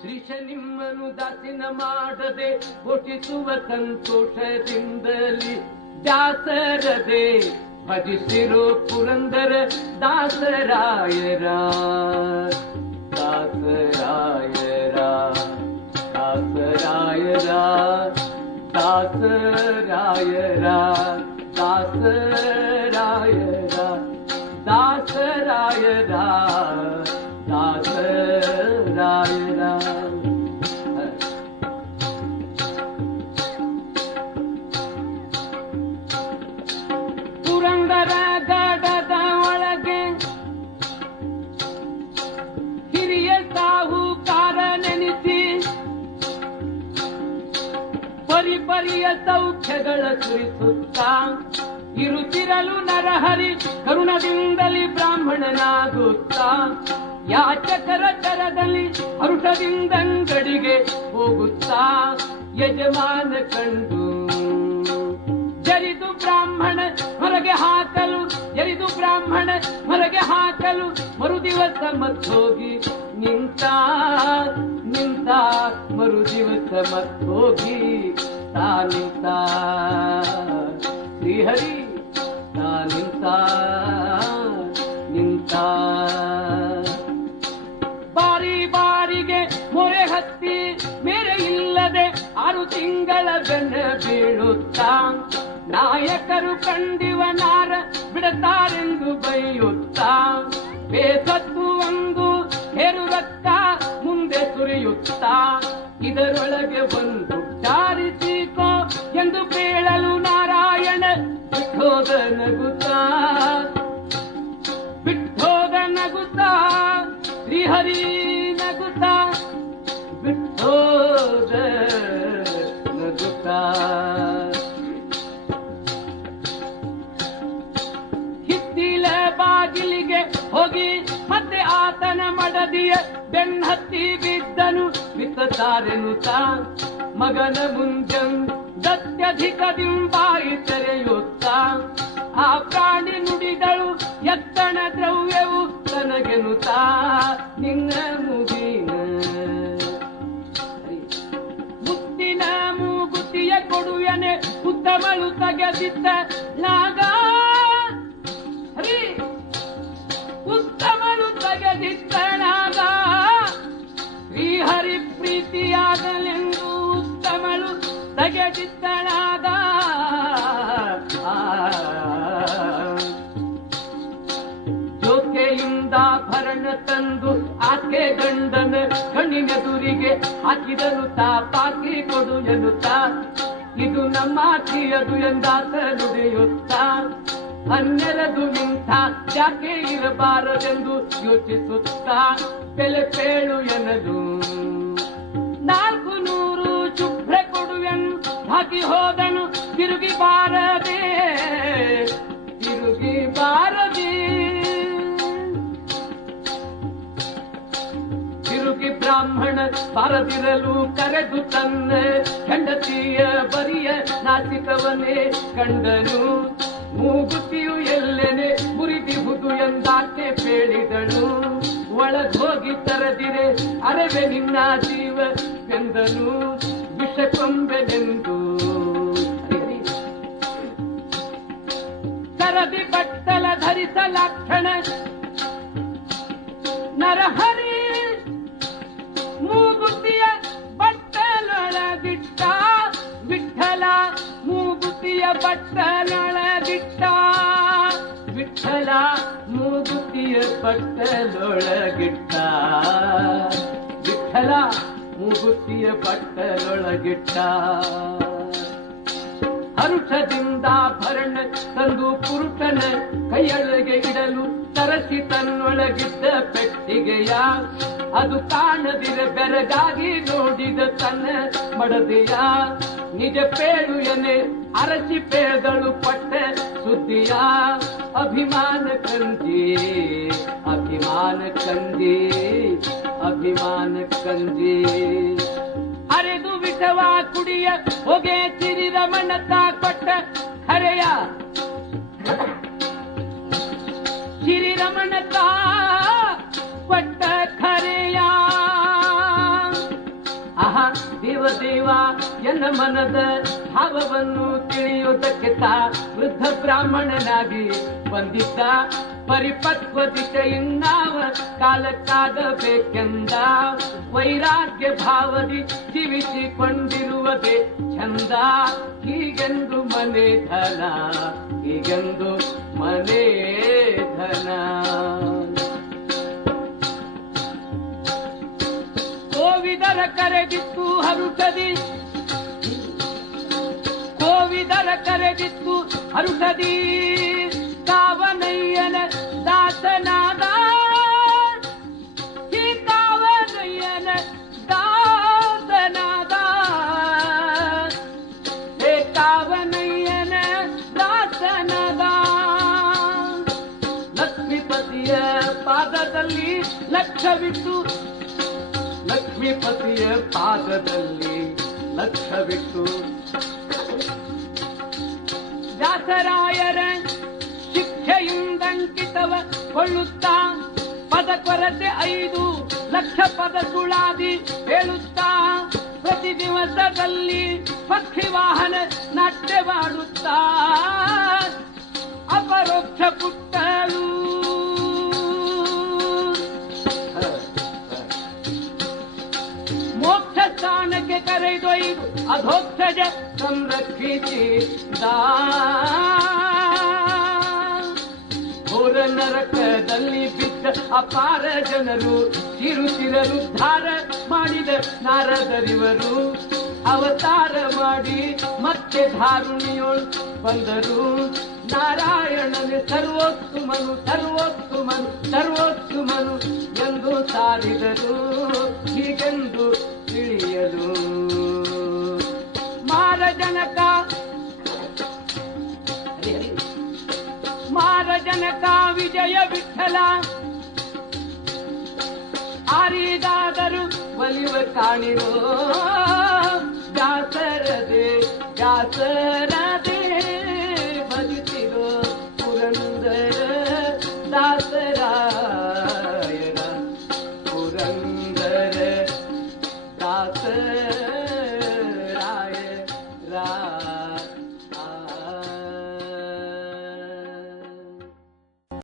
ಶ್ರೀಶ ನಿಮ್ಮನು ದಾಸಿನ ಮಾಡದೆ ಪೋಷಿಸುವ ಸಂತೋಷದಿಂದಲಿ ದಾಸರದೆ ಭಜಿಸಿರೋ ಪುರಂದರ ದಾಸರಾಯರ ದಾಸರಾಯರ ದಾಸರಾಯರ ದಾಸರಾಯರ ದಾಸರಾಯರ. ಪರಿಪರಿಯ ಸೌಖ್ಯಗಳ ಕುರಿಸುತ್ತಾ ಇರುತ್ತಿರಲು ನರಹರಿ ಕರುಣದಿಂದಲಿ ಬ್ರಾಹ್ಮಣನಾಗುತ್ತಾ. ಯಾಚಕರ ತರದಲ್ಲಿ ಹರುಷದಿಂದಂಗಡಿಗೆ ಹೋಗುತ್ತಾ. ಯಜಮಾನ ಕಂಡು. ಜರಿದು ಬ್ರಾಹ್ಮಣ ಹೊರಗೆ ಹಾಕಲು, ಜರಿದು ಬ್ರಾಹ್ಮಣ ಹೊರಗೆ ಹಾಕಲು ಮರುದಿವಸ ಮತ್ತೋಗಿ ನಿಂತ. ನಿಂತ ಮರುದಿವಸ ಮತ್ತೋಗಿ ತಾ ನಿಂತ ಶ್ರೀಹರಿ ನಿಂತ ನಿಂತ. ಬಾರಿ ಬಾರಿಗೆ ಮೊರೆ ಹತ್ತಿ, ಮೇರೆ ಇಲ್ಲದೆ ಆರು ತಿಂಗಳ ಬೆನ್ನ ಬೀಳುತ್ತಾ. ನಾಯಕರು ಕಂಡಿವ ನಾರ ಬಿಡತಾರೆಂದು ಬೈಯುತ್ತಾ. ಬೇಸತ್ತು ಶ್ರೀಹರಿ ನಗುತ್ತ ಬಿಟ್ಟೋದ ನಗುತ್ತ. ಹಿತ್ತಿಲ ಬಾಗಿಲಿಗೆ ಹೋಗಿ ಮತ್ತೆ ಆತನ ಮಡದಿಯ ಬೆನ್ನತ್ತಿ ಬಿದ್ದನು. ಬಿತ್ತಾರೆನುತ್ತ ಮಗನ ಮುಂಜಂ ದತ್ಯಧಿಕದಿಂಬಾಯಿ ತೆರೆಯುತ್ತ. ಆ ಪ್ರಾಣಿ ನುಡಿದಳು ಎತ್ತಣ ದ್ರವ್ಯವು ತನಗೆನುತ ನಿನ್ನ ಮುಗಿನ. ಮುತ್ತಿನ ಮೂಗುತಿಯ ಕೊಡುವೆನೆ ಉತ್ತಮಳು ತಗೆದಿದ್ದ ನಾಗ ಕಣ್ಣಿನೆದುರಿಗೆ ಹಾಕಿದನು ತಾ, ಪಾಕಿ ಕೊಡು ಎನ್ನುತ್ತ. ಇದು ನಮ್ಮ ಅದು ಎಂದಾತ ನುಡಿಯುತ್ತ ಹನ್ನೆರಡು ನಿಂತ ಯಾಕೆ ಇರಬಾರದೆಂದು ಯೋಚಿಸುತ್ತ. ಬೆಲೆ ಪೇಳು ಎನ್ನದು ನಾಲ್ಕು ನೂರು ಶುಭ್ರ ಕೊಡುವೆನು, ಹಾಕಿ ಹೋದನು, ತಿರುಗಿ ಬಾರದೆ. ಬ್ರಾಹ್ಮಣ ಬಾರದಿರಲು ಕರೆದು ತನ್ನ ಹೆಂಡತಿಯ ಬರಿಯ ನಾಚಿತವನೇ ಕಂಡನು. ಮೂಗುತಿಯು ಎಲ್ಲೆನೆ ಮುರಿದಿಹುದು ಎಂದಾಕೆ ಬೇಳಿದಳು ಒಳಗೋಗಿ ತರದಿರೆ ಅರವೆ ನಿನ್ನ ಜೀವ ಎಂದನು. ವಿಷಕೊಂಬೆನೆಂದು ಕೊಂಬೆನೆಂದು ಸರದಿ ಬಟ್ಟಲ ಧರಿಸಲಾಕ್ಷಣ ನರಹರಿ ವಿಠಲ ಮೂಗುತಿಯ ಬಟ್ಟಲೊಳಗಿಟ್ಟ ವಿಠಲ ಮೂಗುತಿಯ ಬಟ್ಟಲೊಳಗಿಟ್ಟ ವಿಠಲ ಮೂಗುತಿಯ ಬಟ್ಟಲೊಳಗಿಟ್ಟ ಹರುಷದಿಂದ ಭರಣ ತಂದು ಪುರುಷನ ಕೈಯೊಳಗೆ ಇಡಲು ತರಸಿ ತನ್ನೊಳಗಿದ್ದ ಪೆಟ್ಟಿಗೆಯ, ಅದು ಕಾಣದಿರ ಬೆರಗಾಗಿ ನೋಡಿದ ತನ್ನ ಮಡದೆಯ. ನಿಜ ಪೇಳು ಎನೆ ಅರಸಿ ಪೇದಳು ಪಟ್ಟ ಸುದ್ದಿಯ, ಅಭಿಮಾನ ಕಂದಿ ಅಭಿಮಾನ ಕಂದಿ, ಅಭಿಮಾನ ಕಂಜಿ ಅರೆದು ವಿಷವ ಕುಡಿಯ ಹೊಗೆ ಸಿರಿ ರಮಣ ಕೊಟ್ಟ ಹರೆಯ. ಸಿರಿ ರಮಣ ಕೊಟ್ಟ ಖರೆಯ ದೇವ ದೇವ ಎನ್ನ ಮನದ ಭಾವವನ್ನು ತಿಳಿಯುವುದಕ್ಕೆ ತಾ ವೃದ್ಧ ಬ್ರಾಹ್ಮಣನಾಗಿ ಬಂದಿದ್ದ. ಪರಿಪಕ್ವ ದಿಶೆಯಿಂದ ಕಾಲಕ್ಕಾಗಬೇಕೆಂದ. ವೈರಾಗ್ಯ ಭಾವದಿ ಜೀವಿಸಿಕೊಂಡಿರುವುದೇ ಚಂದ ಹೀಗೆಂದು ಮನೆ ಧನ, ಹೀಗೆಂದು ಮನೆ ಧನ. ಕೋವಿದರ ಕರೆದಿತ್ತು ಹರುಷದಿ ಕೋವಿದರ ಕರೆದಿತ್ತು ಹರುಷದಿ ಕಾವನಯ್ಯನ ದಾಸನಾದ. ಹೇ ಪಾದದಲ್ಲಿ ಲಕ್ಷವಿಟ್ಟು ಲಕ್ಷ್ಮೀಪತಿಯ ಪಾದದಲ್ಲಿ ಲಕ್ಷವಿಟ್ಟು ವ್ಯಾಸರಾಯರ ಶಿಕ್ಷೆಯಿಂದಂಕಿತವ ಕೊಳ್ಳುತ್ತಾ ಪದ ಕೊರತೆ ಐದು ಲಕ್ಷ ಪದ ಸುಳಾದಿ ಹೇಳುತ್ತಾ, ಪ್ರತಿ ದಿವಸದಲ್ಲಿ ಪಕ್ಷಿ ವಾಹನ ನಾಟ್ಯವಾಡುತ್ತಾ. ಅಪರೋಕ್ಷ ಪುಟ್ಟಳು ಕರೆದೊಯ್ದು ಅಧೋಕ್ಷಜ ಸಂರಕ್ಷಿಸಿ ಘೋರ ನರಕದಲ್ಲಿ ಬಿದ್ದ ಅಪಾರ ಜನರು ಚಿರುತಿರರುದ್ಧಾರ ಮಾಡಿದ ನಾರದರಿವರು. ಅವತಾರ ಮಾಡಿ ಮತ್ತೆ ಧಾರುಣಿಯೋಳು ಬಂದರು. ನಾರಾಯಣನೆ ಸರ್ವೋತ್ತಮನು ಸರ್ವೋತ್ತಮನು ಸರ್ವೋತ್ತಮನು ಎಂದು ಸಾರಿದರು. ಹೀಗೆಂದು ಮಾರಜನಕ ವಿಜಯ ವಿಠಲ. ಆರಿದಾದರು ಒಲಿವ ಕಾಣಿರೋ. ದಾಸರದೆ ದಾಸರ